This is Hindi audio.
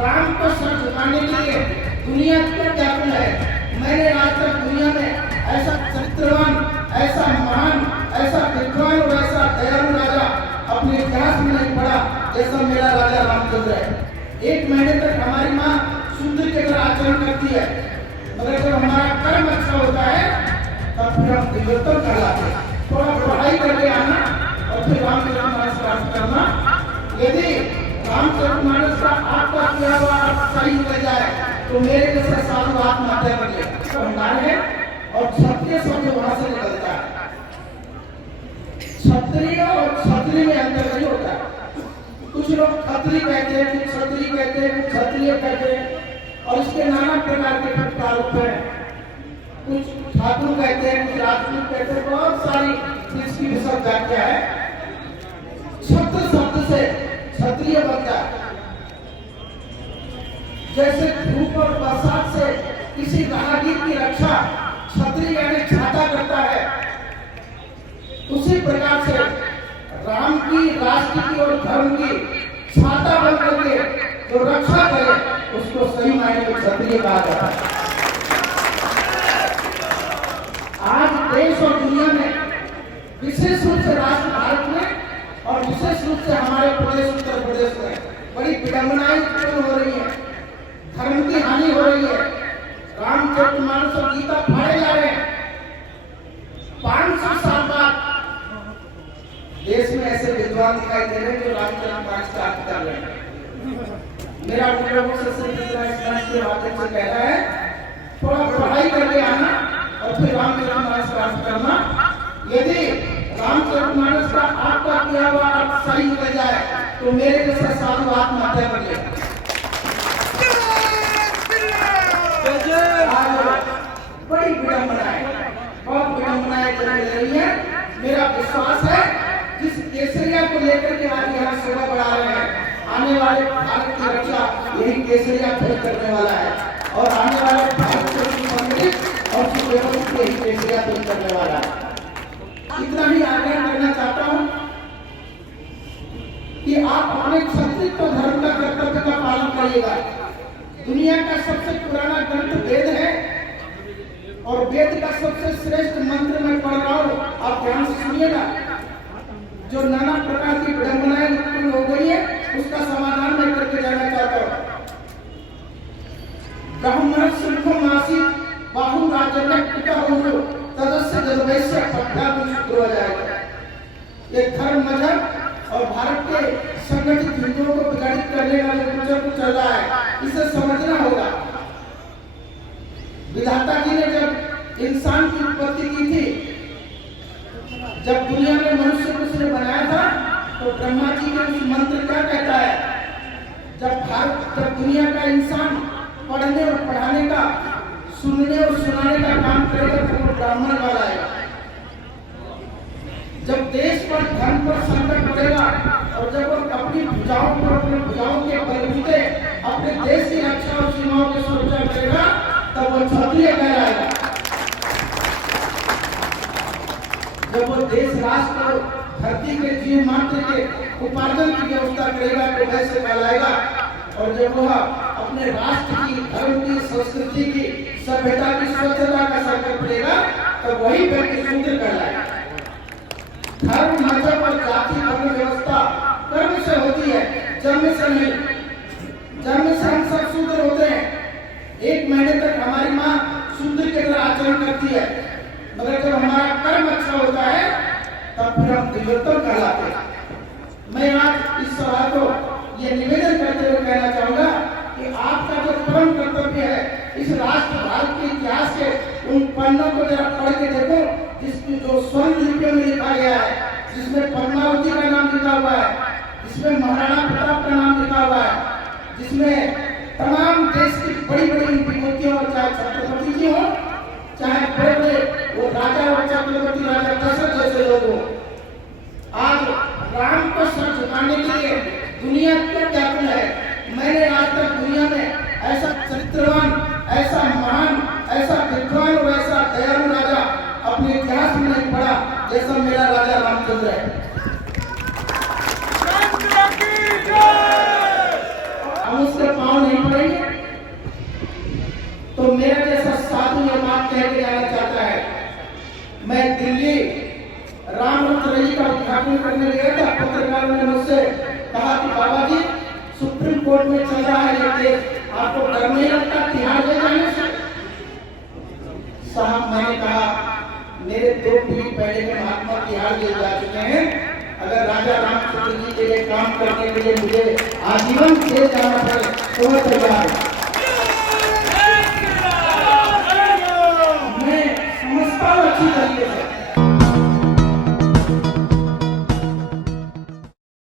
राम को सर झुकाने के लिए दुनिया क्यों व्याकुल है। मैंने आज तक दुनिया में ऐसा चरित्रवान, ऐसा महान, ऐसा विद्वान और ऐसा दयालु राजा अपने इतिहास में नहीं पड़ा जैसा मेरा राजा रामचंद्र है। 1 महीने तक हमारी माँ शूद्र की तरह आचरण करती है, मगर जब हमारा कर्म अच्छा होता है तब फिर हम दिव्योत्तम कहलाते हैं। थोड़ा पढ़ाई करके आना और फिर रामचरितमानस प्राप्त करना। यदि रामचरितमानस का आपका किया हुआ सही हो जाए तो मेरे जैसा साधु आत्महत्या कर ले, भंडार है और क्षत्रिय शब्द वहां से निकलता है। क्षत्रिय और क्षत्रिय में अंतर नहीं होता। कुछ लोग खत्री कहते हैं, कुछ क्षत्रिय कहते हैं, कुछ क्षत्रिय कहते हैं और इसके नाना प्रकार के प्रारूप हैं। कुछ ठाकुर कहते हैं, कुछ राजपूत कहते हैं, बहुत सारी इसकी भी सब व्याख्या है। क्षत्र शब्द से क्षत्रिय बनता है। जैसे धूप और बरसात से किसी राहगीर की रक्षा क्षत्रिय यानी छाता करता है, उसी प्रकार से राम की, राष्ट्र की और धर्म की छाता बन करके जो रक्षा करे उसको सही मायने में क्षत्रिय कहा जाता है। आज देश और दुनिया में विशेष रूप से राष्ट्र भारत में और विशेष रूप से हमारे प्रदेश उत्तर प्रदेश में बड़ी विडंबनाएं उत्पन्न हो रही है, धर्म की हानि हो रही है। रामचरितमानस और गीता फाड़े जा रहे हैं। 500 साल बाद देश में ऐसे विद्वान दिखाई दे रहे हैं जो रामचरितमानस का अर्थ कर रहे हैं। मेरा उन लोगों से सिर्फ इतना इस मंच के माध्यम से कहना है, थोड़ा पढ़ाई करके आना और फिर रामचरितमानस प्राप्त करना। यदि रामचरितमानस का आपका किया हुआ अर्थ सही हो जाए तो मेरे जैसा साधु आत्महत्या कर ले। बड़ी विडंबनाएं, बहुत विडंबनाएं चल रही है। मेरा विश्वास है जिस केसरिया को लेकर के आज यहाँ सेवा बढ़ा रहे हैं, आने वाले भारत की रक्षा यही केसरिया फिर करने वाला है और आने वाले भारत से संबंधित और सुप्रीम यही केसरिया फिर करने वाला है। इतना ही आग्रह करना चाहता हूँ कि आप अपने क्षत्रिय धर्म का कर्तव्य का पालन करिएगा। दुनिया का सबसे पुराना ग्रंथ वेद है और वेद का सबसे श्रेष्ठ मंत्र मैं पढ़ रहा हूँ, आप ध्यान से सुनिएगा। जो नाना प्रकार की विडंबनाएं उत्पन्न हो गई है उसका समाधान मैं करके जाना चाहता हूँ। ब्राह्मण सुखम आसीत बाहु राजन्य पिता होंगे तदस्य जलवैश्य पट्टा भी शुद्ध हो जाएगा। ये धर्म, मजहब और भारत के संगठित हिंदुओं को विघटित करने का जो कुछ चल रहा है इसे समझना होगा। विधाता जी ने जब इंसान की उत्पत्ति की थी, जब दुनिया में मनुष्य को उसने बनाया था तो ब्रह्मा जी ने उस मंत्र क्या कहता है, जब दुनिया का इंसान पढ़ने और पढ़ाने का, सुनने और सुनाने का काम करेगा तो वो ब्राह्मण वाला है। जब देश पर, धन पर संकट पड़ेगा और जब वो अपनी भुजाओं पर, अपने भुजाओं के बलबूते अपने देश की रक्षा और सीमाओं की सुरक्षा करेगा तब वो क्षत्रिय कहलाएगा। जब वो देश, राष्ट्र, धरती के जीव मात्र के उपार्जन की व्यवस्था करेगा तो वैसे कहलाएगा। और जब वह अपने राष्ट्र की, धर्म की, संस्कृति की, सभ्यता की, स्वच्छता का संकल्प लेगा तब वही व्यक्ति शूद्र कहलाएगा। धर्म, मजहब और जाति वर्ण व्यवस्था कर्म से होती है, जन्म से नहीं। जन्म से हम सब शूद्र होते हैं। 1 महीने तक हमारी माँ शूद्र की तरह आचरण करती है, मगर जब हमारा कर्म अच्छा होता है तब फिर हम दिव्योत्तम कहलाते हैं। मैं आज इस सभा को ये निवेदन करते हुए कहना चाहूंगा कि आपका जो परम कर्तव्य है, इस राष्ट्र भारत के इतिहास के उन पन्नों को जरा पढ़ के देखो जिसकी जो स्वर्ण लिपियों में लिखा गया है, जिसमें पद्मावती का नाम लिखा हुआ है, जिसमें महाराणा प्रताप का नाम लिखा हुआ है, जिसमें तमाम देश की बड़ी बड़ी विभूतियों, चाहे छत्रपति जी हो, चाहे बड़े बड़े वो राजा और चक्रवर्ती राजा दशरथ जैसे लोग हो। आज राम को सर झुकाने के लिए दुनिया क्यों व्याकुल है। मैंने आज तक दुनिया में ऐसा चरित्रवान, ऐसा महान, ऐसा विद्वान और ऐसा दयालु राजा अपने इतिहास में नहीं पड़ा जैसा मेरा राजा रामचंद्र है। हम उसके पाँव नहीं कह के जाना चाहता है। मैं दिल्ली रामरथ रैली का उद्घाटन करने गया था, पत्रकारों ने मुझसे कहा कि बाबा जी सुप्रीम कोर्ट में चल रहा है ये केस, आपको डर नहीं लगता तिहाड़ ले जाने से? साहब मैंने कहा मेरे 2 पीढ़ी पहले के महात्मा तिहाड़ ले जा चुके हैं, अगर राजा रामचंद्र जी के लिए काम करने के लिए मुझे आजीवन जेल जाना पड़े तो मैं तैयार हूं। मैं समझता हूं अच्छी तरीके